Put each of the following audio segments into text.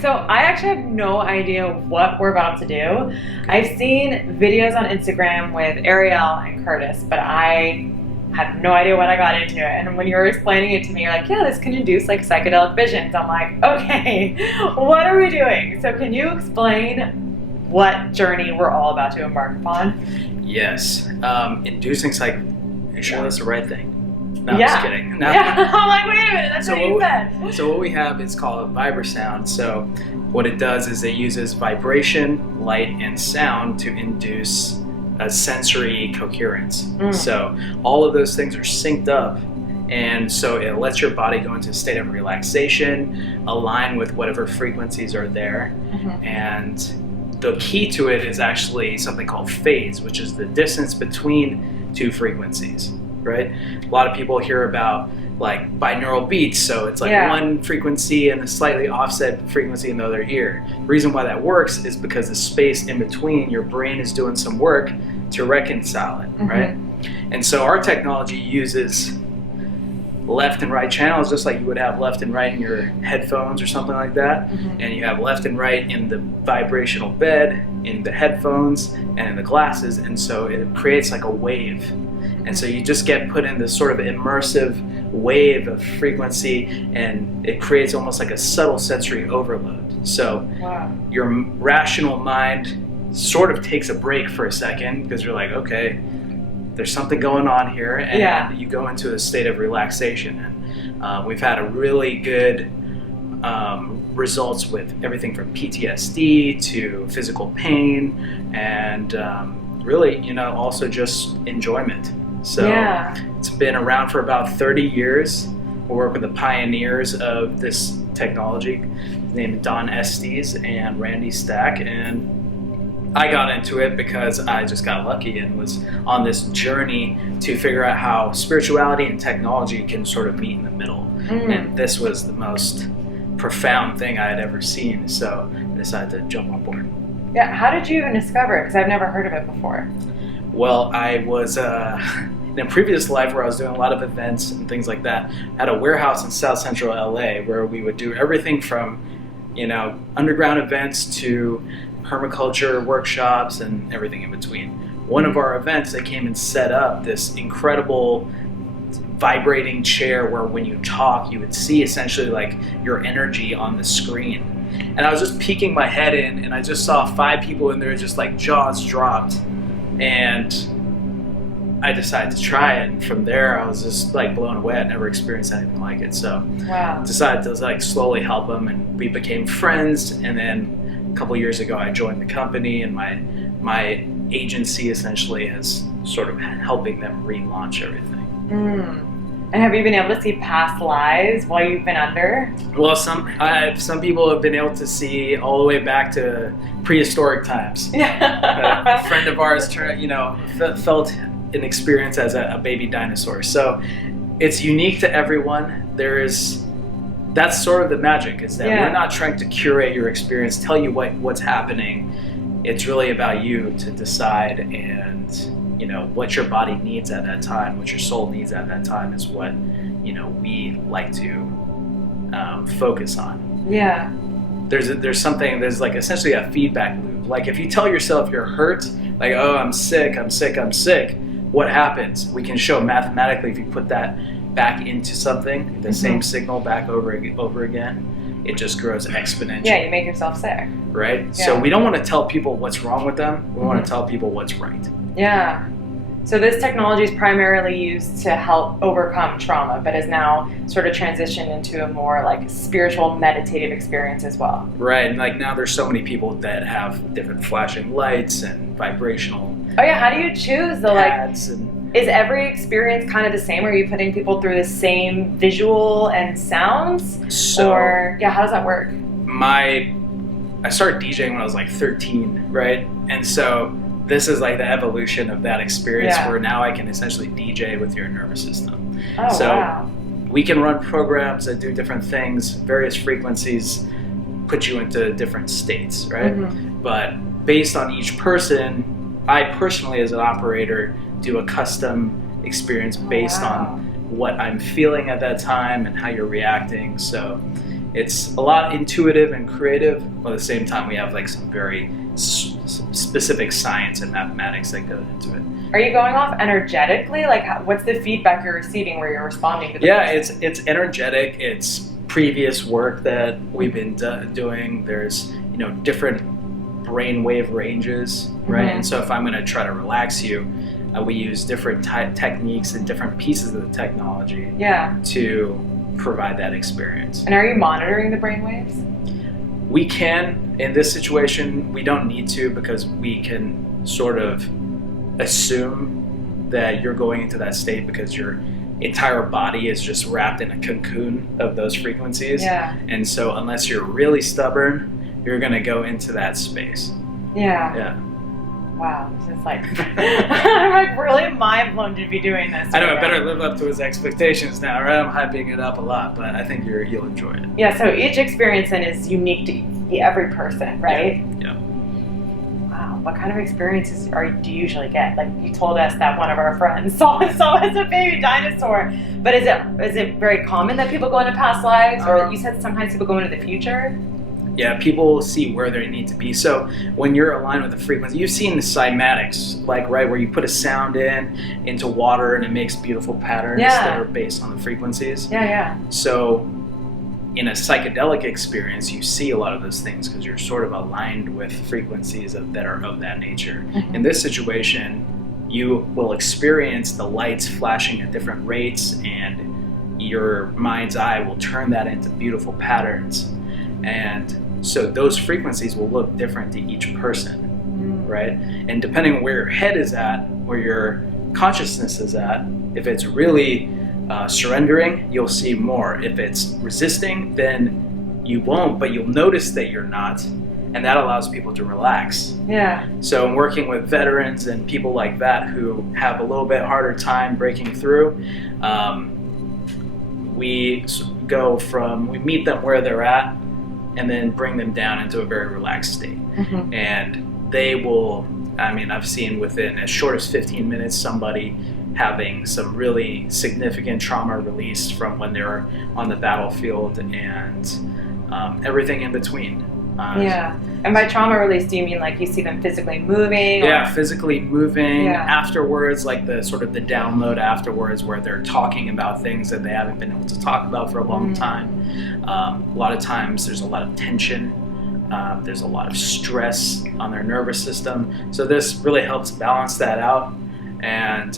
So I actually have no idea what we're about to do. I've seen videos on Instagram with Ariel and Curtis, but I had no idea what I got into. And when you were explaining it to me, you're like, yeah, this can induce like psychedelic visions. I'm like, okay, what are we doing? So can you explain what journey we're all about to embark upon? Yes. Inducing are you sure that's the right thing? No, yeah. I'm just kidding. No. Yeah. I'm like, wait a minute, that's what you said. So what we have is called a vibrasound. So what it does is it uses vibration, light, and sound to induce a sensory coherence. So all of those things are synced up, and so it lets your body go into a state of relaxation, align with whatever frequencies are there. And the key to it is actually something called phase, which is the distance between two frequencies, right? A lot of people hear about like binaural beats, so it's like one frequency and a slightly offset frequency in the other ear. The reason why that works is because the space in between, your brain is doing some work to reconcile it, right? And so our technology uses left and right channels, just like you would have left and right in your headphones or something like that. And you have left and right in the vibrational bed, in the headphones, and in the glasses. And so it creates like a wave. And so you just get put in this sort of immersive wave of frequency, and it creates almost like a subtle sensory overload. So your rational mind sort of takes a break for a second, because you're like, okay, there's something going on here, and you go into a state of relaxation. And we've had a really good results with everything from PTSD to physical pain, and really, also just enjoyment. So it's been around for about 30 years. We work with the pioneers of this technology, named Don Estes and Randy Stack, and I got into it because I just got lucky and was on this journey to figure out how spirituality and technology can sort of meet in the middle. And this was the most profound thing I had ever seen, so I decided to jump on board. Yeah, how did you even discover it? Because I've never heard of it before. Well, I was in a previous life where I was doing a lot of events and things like that. I had a warehouse in South Central LA where we would do everything from, underground events to permaculture workshops and everything in between. One of our events, they came and set up this incredible vibrating chair where when you talk, you would see essentially like your energy on the screen. And I was just peeking my head in, and I just saw 5 people in there just like jaws dropped. And I decided to try it, and from there I was just like blown away. I'd never experienced anything like it. So I decided to like slowly help them, and we became friends. And then a couple years ago I joined the company, and my agency essentially is sort of helping them relaunch everything. And have you been able to see past lives while you've been under? Well, some people have been able to see all the way back to prehistoric times. A friend of ours felt an experience as a baby dinosaur. So it's unique to everyone. That's sort of the magic, is that we're not trying to curate your experience, tell you what's happening. It's really about you to decide, and what your body needs at that time, what your soul needs at that time is what we like to focus on. There's like essentially a feedback loop. Like if you tell yourself you're hurt, like, oh, I'm sick, what happens? We can show mathematically, if you put that back into something, the same signal back over again, it just grows exponentially. Yeah, you make yourself sick. Right? Yeah. So we don't want to tell people what's wrong with them. We want to tell people what's right. Yeah. So this technology is primarily used to help overcome trauma, but is now sort of transitioned into a more like spiritual meditative experience as well. Right, and like now there's so many people that have different flashing lights and vibrational. Oh yeah, how do you choose the pads is every experience kind of the same? Are you putting people through the same visual and sounds? Or how does that work? I started DJing when I was like 13, right? And so this is like the evolution of that experience where now I can essentially DJ with your nervous system. Oh, wow. We can run programs that do different things, various frequencies, put you into different states, right? But based on each person, I personally as an operator do a custom experience based on what I'm feeling at that time and how you're reacting. So it's a lot intuitive and creative, but at the same time we have like some very specific science and mathematics that goes into it. Are you going off energetically? Like, what's the feedback you're receiving where you're responding to the person? It's energetic. It's previous work that we've been doing. There's, you know, different brainwave ranges, right? And so if I'm going to try to relax you, we use different techniques and different pieces of the technology to provide that experience. And are you monitoring the brainwaves? We can. In this situation, we don't need to, because we can sort of assume that you're going into that state because your entire body is just wrapped in a cocoon of those frequencies. And so unless you're really stubborn, you're going to go into that space. Wow, this is like, I'm like really mind blown to be doing this. I know, I better live up to his expectations now, right? I'm hyping it up a lot, but I think you'll enjoy it. Yeah, so each experience then is unique to every person, right? Yeah. Wow, what kind of experiences do you usually get? Like, you told us that one of our friends saw us as a baby dinosaur, but is it very common that people go into past lives, or you said sometimes people go into the future? Yeah, people see where they need to be. So when you're aligned with the frequency, you've seen the cymatics, like, right, where you put a sound into water and it makes beautiful patterns that are based on the frequencies. So in a psychedelic experience, you see a lot of those things because you're sort of aligned with frequencies that are of that nature. In this situation, you will experience the lights flashing at different rates, and your mind's eye will turn that into beautiful patterns. And so those frequencies will look different to each person, right? And depending on where your head is at, where your consciousness is at, if it's really surrendering, you'll see more. If it's resisting, then you won't, but you'll notice that you're not, and that allows people to relax. So in working with veterans and people like that who have a little bit harder time breaking through, we meet them where they're at, and then bring them down into a very relaxed state. And they will, I mean, I've seen within as short as 15 minutes somebody having some really significant trauma release from when they're on the battlefield, and everything in between. And by trauma release, do you mean like you see them physically moving? Physically moving. Afterwards, like the sort of the download afterwards, where they're talking about things that they haven't been able to talk about for a long time. A lot of times there's a lot of tension. There's a lot of stress on their nervous system. So this really helps balance that out and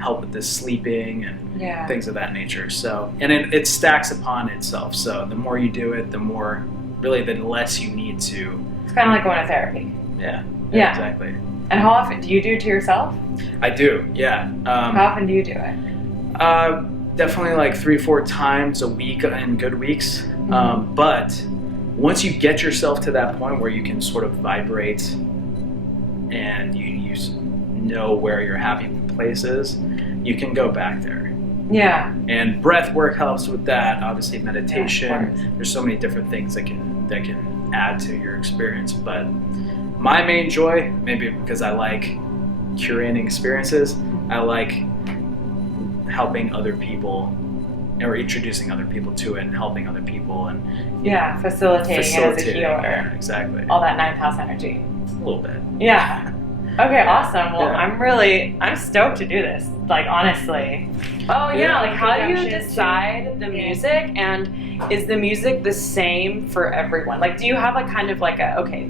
help with the sleeping and things of that nature. So, and it stacks upon itself. So the more you do it, the less you need to. It's kind of like going to therapy. Yeah, exactly. And how often do you do it to yourself? I do, yeah. How often do you do it? Definitely like 3-4 times a week in good weeks. But once you get yourself to that point where you can sort of vibrate and you know where your happy place is, you can go back there. And breath work helps with that. Obviously meditation. There's so many different things that can add to your experience. But my main joy, maybe because I like curating experiences, I like helping other people, or introducing other people to it, and helping other people, and facilitating it as a healer. Exactly. All that 9th house energy. A little bit. Okay, awesome. Well, I'm stoked to do this, like, honestly. Like, how do you decide the music, and is the music the same for everyone? Like, do you have like kind of like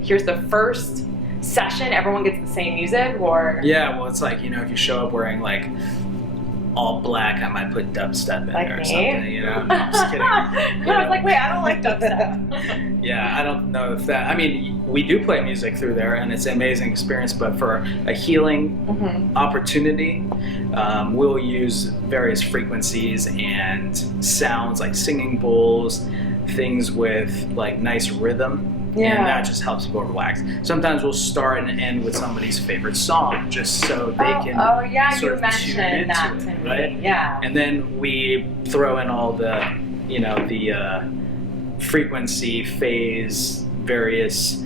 here's the first session, everyone gets the same music, or? Well, it's like, if you show up wearing like all black, I might put dubstep in like there or me? something, No, I'm just kidding. I was like, wait, I don't like dubstep. I don't know if that, I mean, we do play music through there, and it's an amazing experience, but for a healing opportunity, we'll use various frequencies and sounds, like singing bowls, things with like nice rhythm. And that just helps people relax. Sometimes we'll start and end with somebody's favorite song, just so they can sort of tune into that to it, me. right? And then we throw in all the, the frequency, phase, various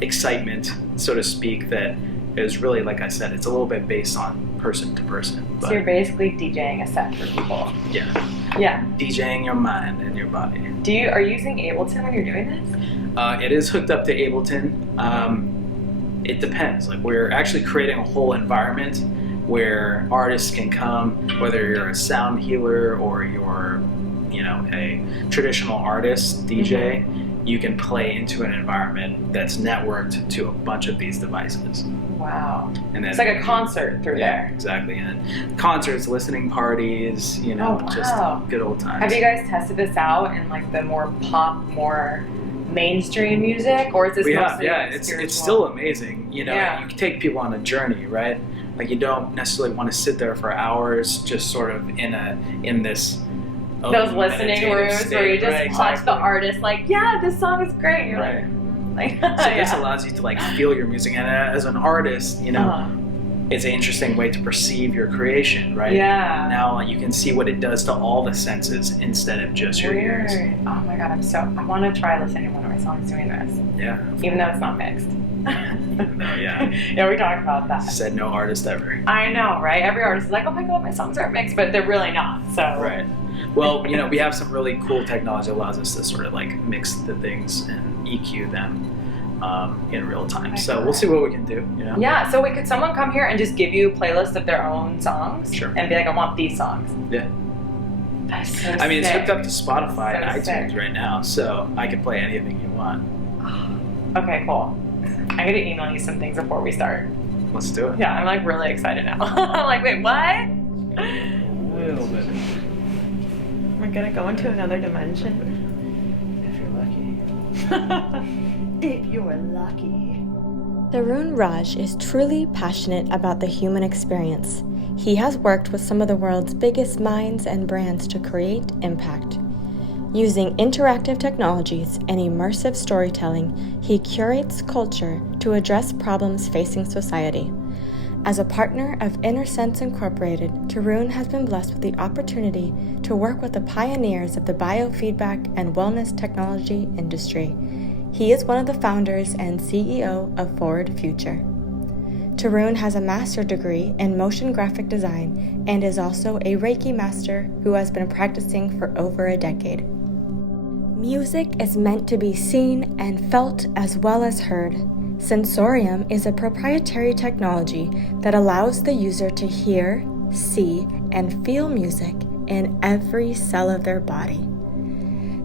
excitement, so to speak, that is really, like I said, it's a little bit based on person to person. So you're basically DJing a set for people. Yeah. DJing your mind and your body. Are you using Ableton when you're doing this? It is hooked up to Ableton. It depends. Like, we're actually creating a whole environment where artists can come, whether you're a sound healer or you're, a traditional artist, DJ, you can play into an environment that's networked to a bunch of these devices. Wow. And then, it's like a concert through there. Exactly. And concerts, listening parties, just good old times. Have you guys tested this out in like the more pop, more mainstream music, or is this mostly it's still amazing. You can take people on a journey, right? Like, you don't necessarily want to sit there for hours just sort of in this those listening rooms where you just watch the artist like, yeah, this song is great. You're like so this allows you to like feel your music, and as an artist, it's an interesting way to perceive your creation, right? Yeah. Now you can see what it does to all the senses instead of just your ears. Oh my god, I want to try listening to one of my songs doing this. Yeah. Even though it's not mixed. No, yeah. Yeah, we talked about that. Said no artist ever. I know, right? Every artist is like, oh my god, my songs are mixed, but they're really not. So. Right. Well, we have some really cool technology that allows us to sort of like mix the things and EQ them in real time. So we'll see what we can do. Yeah. So could someone come here and just give you a playlist of their own songs? Sure. And be like, I want these songs. Yeah. That's so I mean, sick. it's hooked up to Spotify and iTunes sick. Right now, so I can play anything you want. Okay, cool. I'm gonna email you some things before we start. Let's do it. Yeah, I'm like really excited now. I'm like, wait, what? A little bit. We're gonna go into another dimension. If you're lucky. If you're lucky. Tarun Raj is truly passionate about the human experience. He has worked with some of the world's biggest minds and brands to create impact. Using interactive technologies and immersive storytelling, he curates culture to address problems facing society. As a partner of InnerSense Inc, Tarun has been blessed with the opportunity to work with the pioneers of the biofeedback and wellness technology industry. He is one of the founders and CEO of FWD Future. Tarun has a master's degree in motion graphic design and is also a Reiki master who has been practicing for over a decade. Music is meant to be seen and felt as well as heard. Sensorium is a proprietary technology that allows the user to hear, see, and feel music in every cell of their body.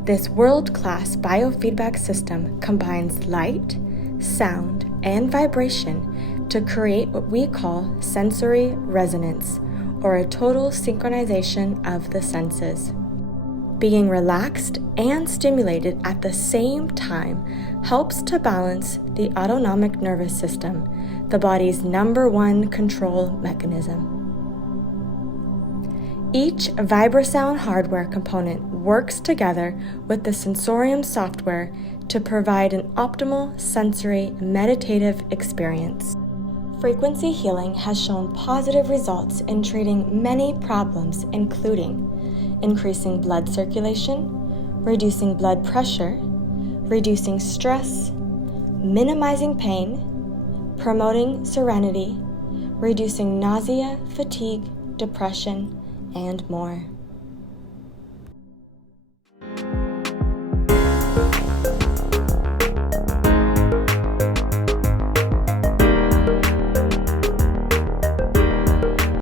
This world-class biofeedback system combines light, sound, and vibration to create what we call sensory resonance, or a total synchronization of the senses. Being relaxed and stimulated at the same time helps to balance the autonomic nervous system, the body's #1 control mechanism. Each Vibrasound hardware component works together with the Sensorium software to provide an optimal sensory meditative experience. Frequency healing has shown positive results in treating many problems, including increasing blood circulation, reducing blood pressure, reducing stress, minimizing pain, promoting serenity, reducing nausea, fatigue, depression, and more.